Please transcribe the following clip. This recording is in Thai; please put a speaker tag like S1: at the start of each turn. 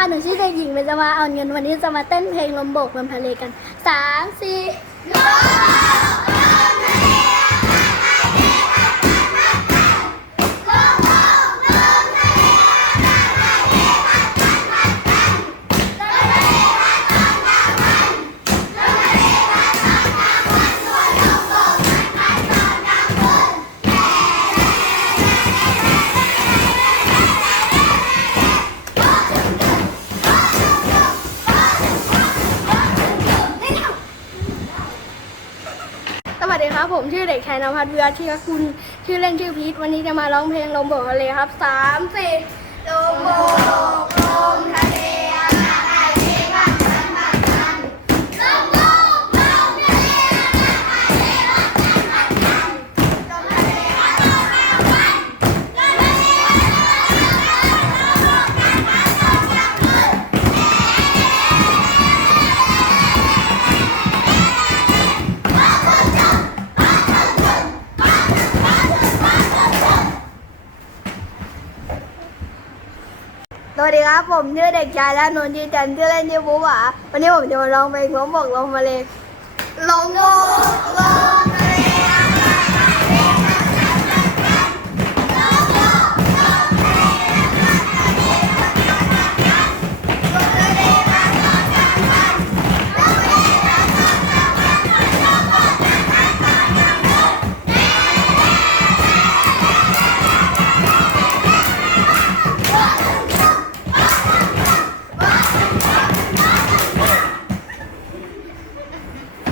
S1: ค่ะ หนูชื่อเด็กหญิงเบญจมาเอาเงินวันนี้จะมาเต้นเพลงลมโบกบนทะเลกันสามสี่ วัสดีครับ ผมชื่อเด็กชายนภัทรวิวัฒน์คุณชื่อเล่นชื่อพีทวันนี้จะมาร้องเพลงลมโบกทะเลครับสามสี่ลมโบกลม
S2: สวัสดีครับ ผมชื่อเด็กชายและนนท์จีจันทร์ชื่อเล่นชื่อบูหวาวันนี้ผมจะมาร้องเพลงผมบอกลงมาเลยลงโบกลง